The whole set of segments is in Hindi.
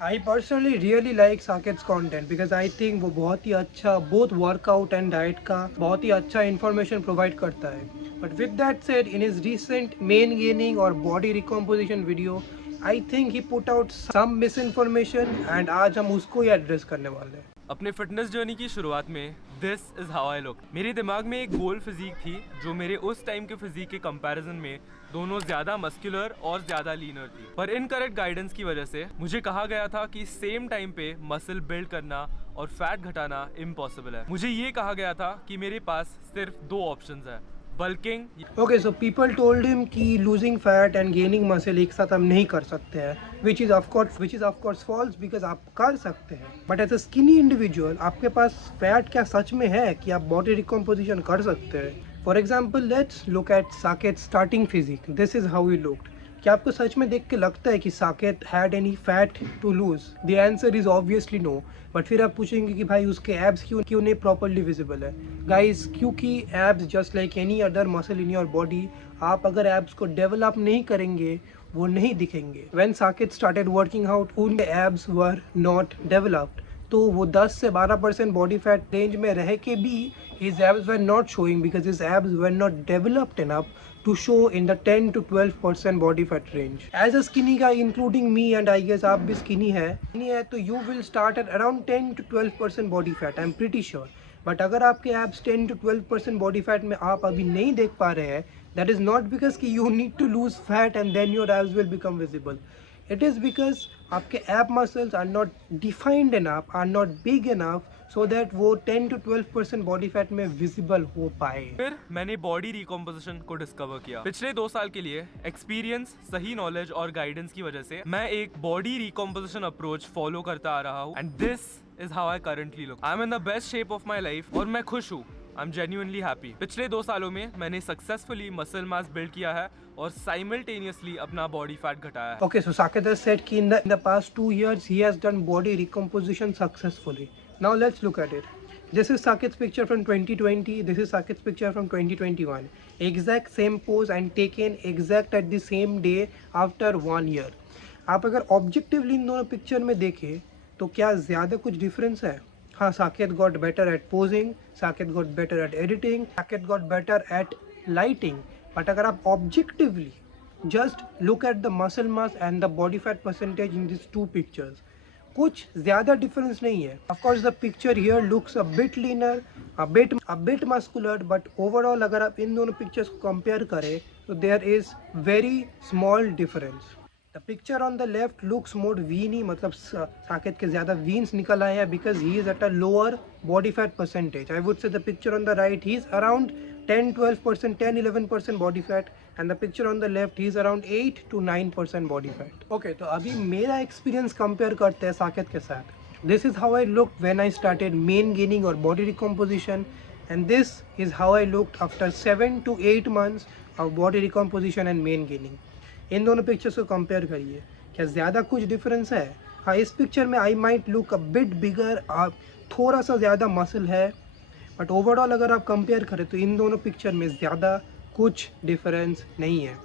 I personally really like Saket's content because I think वो बहुत ही अच्छा both workout and diet का बहुत ही अच्छा information provide करता है. But with that said, in his recent main gaining or body recomposition video, I think he put out some misinformation and आज हम उसको ही address करने वाले हैं. अपने फिटनेस जर्नी की शुरुआत में this is how I look मेरे दिमाग में एक गोल फिजिक थी जो मेरे उस टाइम के फिजिक के कंपैरिजन में दोनों ज़्यादा मस्कुलर और ज़्यादा लीनर थी। पर इनकरेक्ट गाइडेंस की वजह से मुझे कहा गया था कि सेम टाइम पे मसल बिल्ड करना और फैट घटाना इम्पॉसिबल है। मुझे ये कहा गया था कि मेरे पास सिर्फ दो ऑप्शंस है, bulking. Okay, so people told him कि losing fat and gaining muscle एक साथ हम नहीं कर सकते हैं, which is of course false because आप कर सकते हैं. But as a skinny individual, आपके पास fat क्या सच में है कि आप body recomposition कर सकते हैं? For example, let's look at Saket's starting physique. This is how he looked. क्या आपको सच में देख के लगता है कि Saket had any fat to lose? The answer is obviously no. But फिर आप पूछेंगे कि भाई उसके एब्स क्यों क्यों नहीं प्रॉपरली विजिबल है? गाइस, क्योंकि abs just like any other muscle in your body, आप अगर एब्स को डेवलप नहीं करेंगे वो नहीं दिखेंगे. When Saket started working out, उनके एब्स वर नॉट डेवलप्ड. तो वो 10 से 12% बॉडी फैट रेंज में रह के भी his abs were not showing because his abs were not developed enough to show in the 10 to 12% body fat range. As a skinny guy, including me, and I guess आप भी skinny है तो you will start at around 10 to 12% body fat. I'm pretty sure. But अगर आपके एब्स 10 to 12% बॉडी फैट में आप अभी नहीं देख पा रहे हैं, दैट इज़ नॉट बिकॉज कि you need to lose fat and then your abs will become visible. It is because आपके ab muscles are not defined enough, are not big enough so that वो 10 to 12% बॉडी फैट में विजिबल हो पाए. फिर मैंने बॉडी रिकॉम्पोजिशन को डिस्कवर किया। पिछले 2 साल के लिए एक्सपीरियंस, सही नॉलेज और गाइडेंस की वजह से मैं एक बॉडी रिकॉम्पोजिशन अप्रोच फॉलो करता आ रहा हूँ and this is how I currently look. I am in the best shape of my life और मैं खुश हूँ। I am genuinely happy. पिछले 2 सालों में मैंने सक्सेसफुली मसल मास बिल्ड किया है और साइमल्टेनियसली अपना बॉडी फैट घटाया है। Okay, so Saket has said कि in the past 2 years he has done body recomposition successfully. Now let's look at it. This is Saket's picture from 2020. This is Saket's picture from 2021. Exact same pose and taken exact at the same day after 1 year. आप अगर ऑब्जेक्टिवली इन दोनों पिक्चर में देखें तो क्या ज़्यादा कुछ डिफरेंस है? हाँ, Saket got better at posing, Saket got better at editing, Saket got better at lighting. But अगर आप objectively just look at the muscle mass and the body fat percentage in these two pictures, कुछ ज़्यादा difference नहीं है. Of course the picture here looks a bit leaner, a bit muscular, but overall अगर आप इन दोनों pictures को compare करें तो there is very small difference. The picture on the left looks more veiny, मतलब साकेत के ज़्यादा veins निकल आए हैं because he is at a lower body fat percentage. I would say the picture on the right he is around 10-12%, 10-11% body fat, and the picture on the left he is around 8 to 9% body fat. Okay, तो अभी मेरा experience compare करते हैं साकेत के साथ. This is how I looked when I started main gaining or body recomposition, and this is how I looked after 7 to 8 months of body recomposition and main gaining. इन दोनों पिक्चर्स को कंपेयर करिए, क्या ज़्यादा कुछ डिफरेंस है? हाँ, इस पिक्चर में I might look a bit बिगर, थोड़ा सा ज़्यादा मसल है, बट ओवरऑल अगर आप कंपेयर करें तो इन दोनों पिक्चर में ज़्यादा कुछ डिफरेंस नहीं है.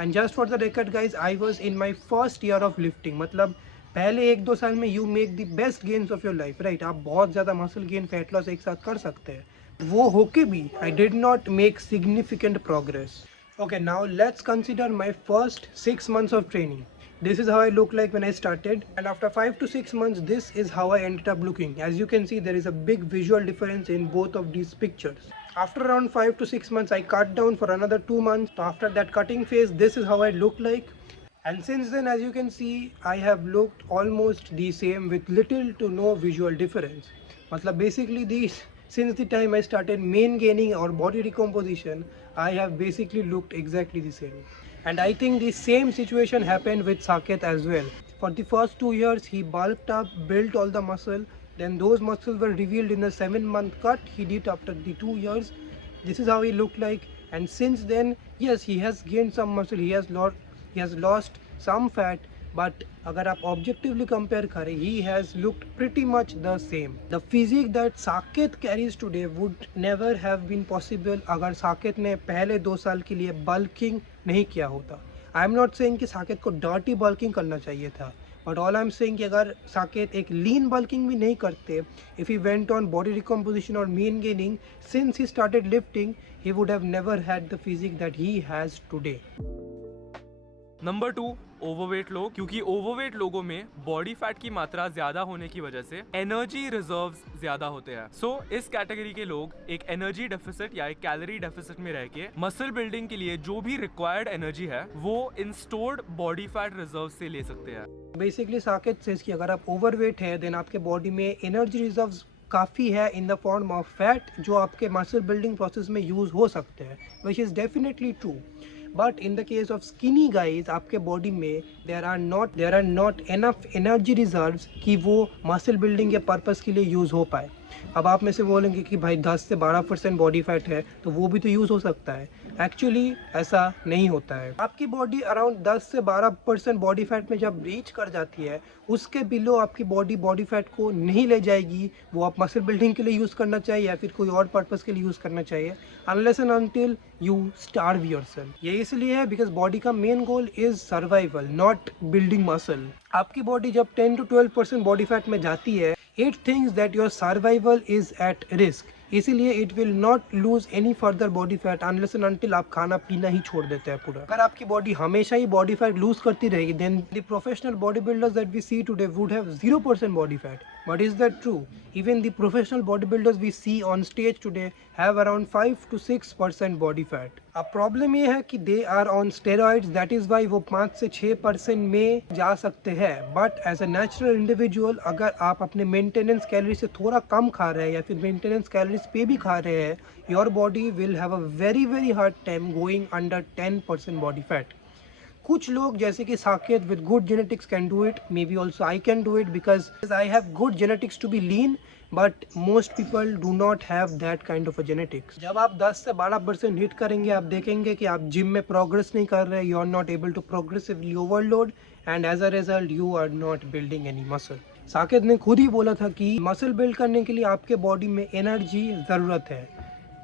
And just for the record guys, I was in my first year of lifting. मतलब पहले 1-2 साल में you make the best gains of your life, right? आप बहुत ज़्यादा मसल गेन, फैट लॉस एक साथ कर सकते हैं. वो होके भी I did not make significant progress. Okay, now let's consider my first 6 months of training. This is how I looked like when I started, and after 5 to 6 months this is how I ended up looking. As you can see, there is a big visual difference in both of these pictures. After around 5 to 6 months I cut down for another 2 months. So after that cutting phase, this is how I look like, and since then as you can see I have looked almost the same with little to no visual difference. मतलब basically these, since the time I started main gaining or body recomposition, I have basically looked exactly the same. And I think the same situation happened with Saket as well. For the first 2 years he bulked up, built all the muscle, then those muscles were revealed in the 7-month cut he did after the 2 years. This is how he looked like, and since then yes, he has gained some muscle, he has lost some fat, but अगर आप objectively compare करें, he has looked pretty much the same. The physique that Saket carries today would never have been possible अगर साकेत ने पहले 2 साल के लिए bulking नहीं किया होता. I am not saying कि साकेत को dirty bulking करना चाहिए था, but all I am saying कि अगर साकेत एक लीन बल्किंग भी नहीं करते, if he went on body recomposition और main gaining since he started lifting, he would have never had the physique that he has today. Number 2, overweight लोग, क्योंकि ओवरवेट लोगों में बॉडी फैट की मात्रा ज्यादा होने की वजह से एनर्जी रिजर्व्स ज्यादा होते हैं। सो इस कैटेगरी के लोग एक एनर्जी डेफिसिट या एक कैलोरी डेफिसिट में रह के मसल बिल्डिंग के लिए जो भी रिक्वायर्ड एनर्जी है वो इन स्टोर्ड बॉडी फैट रिजर्व से ले सकते हैं। बेसिकली साकेत सेज कि अगर आप ओवरवेट है देन आपके बॉडी में एनर्जी रिजर्व्स काफ़ी है in the form of fat जो आपके मसल बिल्डिंग प्रोसेस में यूज़ हो सकते हैं, which is definitely true. But in the case of skinny guys आपके बॉडी में there are not enough energy reserves कि वो मसल बिल्डिंग के पर्पज़ के लिए यूज़ हो पाए। अब आप में से बोलेंगे कि भाई 10 से 12% बॉडी फैट है तो वो भी तो यूज़ हो सकता है। एक्चुअली ऐसा नहीं होता है। आपकी बॉडी अराउंड 10 से 12% बॉडी फैट में जब रीच कर जाती है उसके बिलो आपकी बॉडी फैट को नहीं ले जाएगी। वो आप मसल बिल्डिंग के लिए यूज़ करना चाहिए या फिर कोई और पर्पज़ के लिए यूज़ करना चाहिए, unless and until you starve yourself. ये इसलिए है बिकॉज बॉडी का main goal is survival, not building muscle. आपकी बॉडी जब 10 to 12% बॉडी फैट में जाती है, it thinks that your survival is at risk, इसीलिए it will not lose any further body fat unless and until आप खाना पीना ही छोड़ देते हैं पूरा। अगर आपकी बॉडी हमेशा ही बॉडी फैट लूज करती रहेगी then the professional body builders that we see today would have 0% body fat. But is that true? Even the professional body builders we see on stage today have around 5 to 6% body fat. अब प्रॉब्लम ये है कि they are on steroids, that is why वो 5 से 6% में जा सकते हैं। But as a natural individual अगर आप अपने मेंटेनेंस कैलोरी से थोड़ा कम खा रहे हैं या फिर मेंटेनेंस कैलोरीज पे भी खा रहे हैं, your body will have a very hard time going under 10% body fat. कुछ लोग जैसे कि Saket with good genetics can do it, may be also I can do it because I have good genetics to be lean, but most people do not have that kind of a genetics. जब आप 10 से 12% हिट करेंगे आप देखेंगे कि आप जिम में प्रोग्रेस नहीं कर रहे, you are not able to progressively overload and as a result you are not building any muscle. Saket ने खुद ही बोला था कि मसल बिल्ड करने के लिए आपके बॉडी में एनर्जी ज़रूरत है।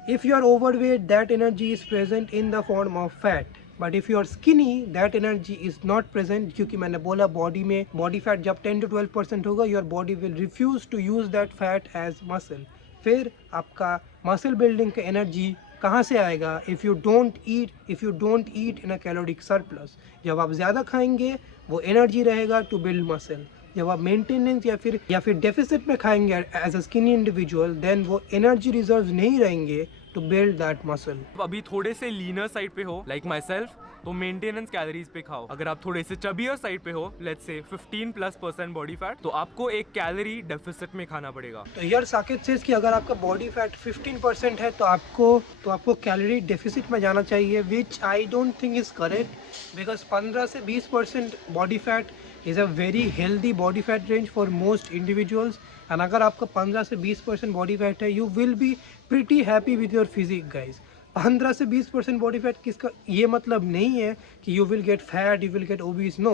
If you are overweight that energy is present in the form of fat, but if you are skinny that energy is not present, क्योंकि मैंने बोला बॉडी में बॉडी फैट जब 10 to 12% होगा your body will refuse to use that fat as muscle. फिर आपका मसल बिल्डिंग का एनर्जी कहाँ से आएगा? If you don't eat in a caloric surplus. जब आप ज़्यादा खाएंगे वो एनर्जी रहेगा टू बिल्ड मसल। जब आप मेंटेनेंस या फिर डेफिसिट में खाएंगे as a skinny individual then वो एनर्जी रिजर्व नहीं रहेंगे टू बिल्ड दैट मसल। अभी थोड़े से लीनर साइड पे हो लाइक माई सेल्फ तो मेंटेनेंस कैलोरीज पे खाओ। अगर आप थोड़े से चबियर साइड पे हो लेट्स से 15+% बॉडी फैट तो आपको एक कैलोरी डेफिसिट में खाना पड़ेगा। तो यार साकेत सेज कि अगर आपका बॉडी फैट 15% है तो आपको कैलोरी डेफिसिट में जाना चाहिए, which I don't think is correct because 15 से 20% body fat is a very healthy body fat range for most individuals. And अगर आपका 15 से 20% बॉडी फैट है you will be pretty happy with your physique guys. 15 से 20% बॉडी फैट किसका ये मतलब नहीं है कि you will get fat, you will get obese, no.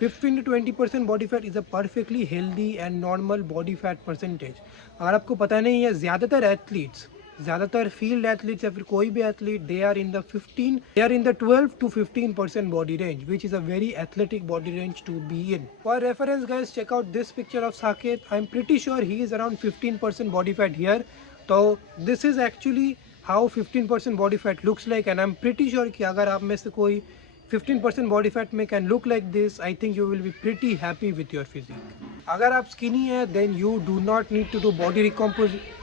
15 to 20% body fat is a perfectly healthy and normal body fat percentage. अगर आपको पता नहीं है ज़्यादातर फील्ड एथलीट्स या फिर कोई भी athlete they are in the 12 to 15% body range, which is a very athletic body range to be in. For reference guys, check out this picture of Saket. I'm pretty sure he is around 15% body fat here. So this is actually how 15% body fat looks like, and I'm pretty sure कि अगर आप में से कोई 15% body fat में can look like this, I think you will be pretty happy with your physique. अगर आप skinny है then you do not need to do body recomposition.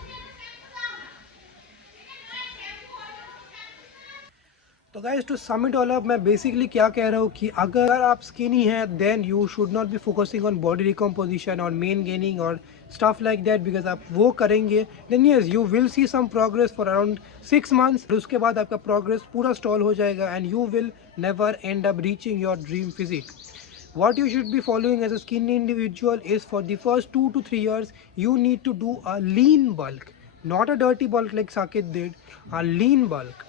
तो guys to sum it all up मैं बेसिकली क्या कह रहा हूँ कि अगर आप स्किनी हैं then you should not be focusing on body recomposition और मेन गेनिंग और स्टफ लाइक दैट, बिकॉज आप वो करेंगे then yes you will see some progress for around 6 months। उसके बाद आपका प्रोग्रेस पूरा स्टॉल हो जाएगा and you will never end up reaching your dream physique. What you should be following as a skinny individual is for the first 2 to 3 years you need to do a lean bulk, not a dirty bulk like Saket did, a lean bulk.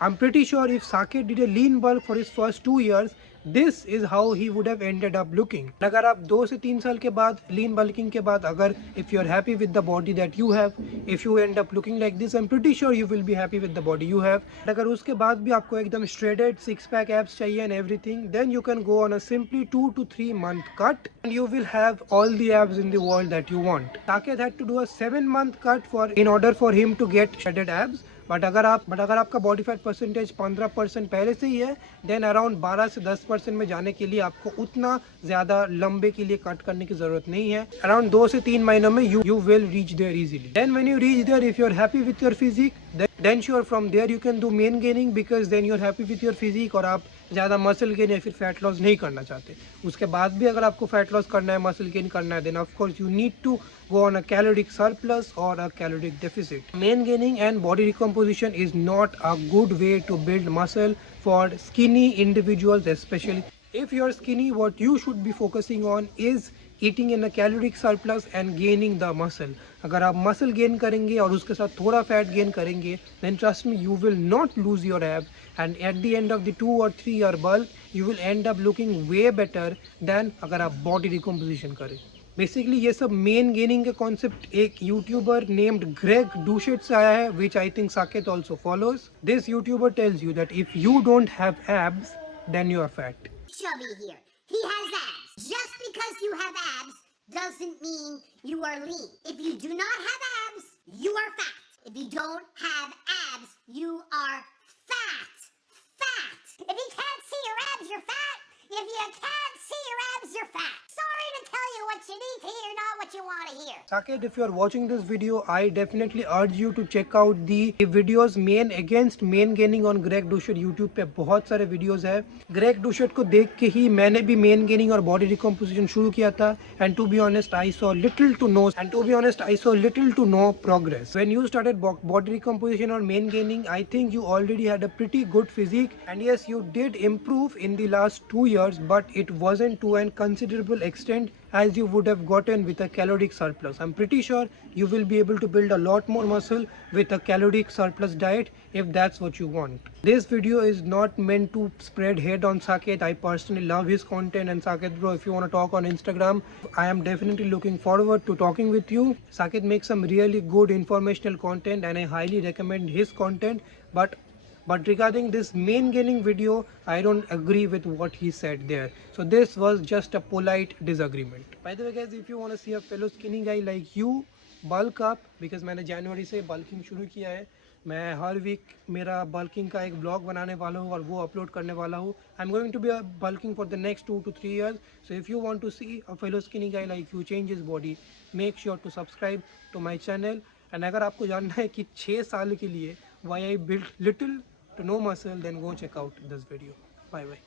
I'm pretty sure if Saket did a lean bulk for his first 2 years, This is how he would have ended up looking. अगर आप 2 से 3 साल के बाद lean bulking के बाद अगर if you are happy with the body that you have, if you end up looking like this, I'm pretty sure you will be happy with the body you have. अगर उसके बाद भी आपको एकदम shredded six pack abs चाहिए and everything, then you can go on a simply 2 to 3 month cut and you will have all the abs in the world that you want. Saket had to do a 7-month cut in order for him to get shredded abs. But अगर आपका बॉडी फैट परसेंटेज 15% पहले से ही है, देन अराउंड 12 से 10% में जाने के लिए आपको उतना ज़्यादा लंबे के लिए कट करने की ज़रूरत नहीं है. अराउंड 2 से 3 महीनों में you will reach there easily. Then when you reach there, if you are happy with your physique, then sure from there you can do main gaining, because then you are happy with your physique और आप ज़्यादा मसल गेन या फिर फैट लॉस नहीं करना चाहते. उसके बाद भी अगर आपको फैट लॉस करना है, मसल गेन करना है, then of course you need to go on a caloric surplus or a caloric deficit. Main gaining and body recomposition is not a good way to build muscle for skinny individuals, especially if you're skinny. What you should be focusing on is eating in a caloric surplus and gaining the muscle. अगर आप muscle gain करेंगे और उसके साथ थोड़ा fat gain करेंगे, then trust me, you will not lose your abs, and at the end of the 2 or 3 year bulk, you will end up looking way better than अगर आप body recomposition करें. बेसिकली ये सब मेन गेनिंग के कॉन्सेप्ट एक यूट्यूबर नेम्ड ग्रेग डूशेट से आया है, which I think Saket also follows. This YouTuber tells you that if you don't have abs, then you are fat. Chubby here. He has abs. Just because you have abs doesn't mean you are lean. If you do not have abs, you are fat. If you don't have abs, you are fat. Fat. If you can't see your abs, you're fat. If you can't see your abs, you're fat. Sorry to tell you what you need to hear, not what you want to hear. Saket, if you are watching this video, I definitely urge you to check out the videos main against main gaining on Greg Doucette. YouTube पे बहुत सारे videos है. Greg Doucette को देख के ही मैंने भी main gaining और body recomposition शुरू किया था. And to be honest, I saw little to no progress. When you started body recomposition or main gaining, I think you already had a pretty good physique. And yes, you did improve in the last 2 years, but it wasn't to a considerable extent as you would have gotten with a caloric surplus. I'm pretty sure you will be able to build a lot more muscle with a caloric surplus diet if that's what you want. This video is not meant to spread hate on Saket. I personally love his content, and Saket bro, if you want to talk on Instagram, I am definitely looking forward to talking with you. Saket makes some really good informational content and I highly recommend his content, but regarding this main gaining video, I don't agree with what he said there. So this was just a polite disagreement. By the way guys, if you want to see a fellow skinny guy like you bulk up, because मैंने जनवरी से bulking शुरू किया है, मैं हर वीक मेरा bulking का एक ब्लॉग बनाने वाला हूँ और वो अपलोड करने वाला हूँ. I'm going to be bulking for the next 2 to 3 years. So if you want to see a fellow skinny guy like you change his body, make sure to subscribe to my channel. And अगर आपको जानना है कि 6 साल के लिए why I built little to no muscle, then go check out this video. Bye bye.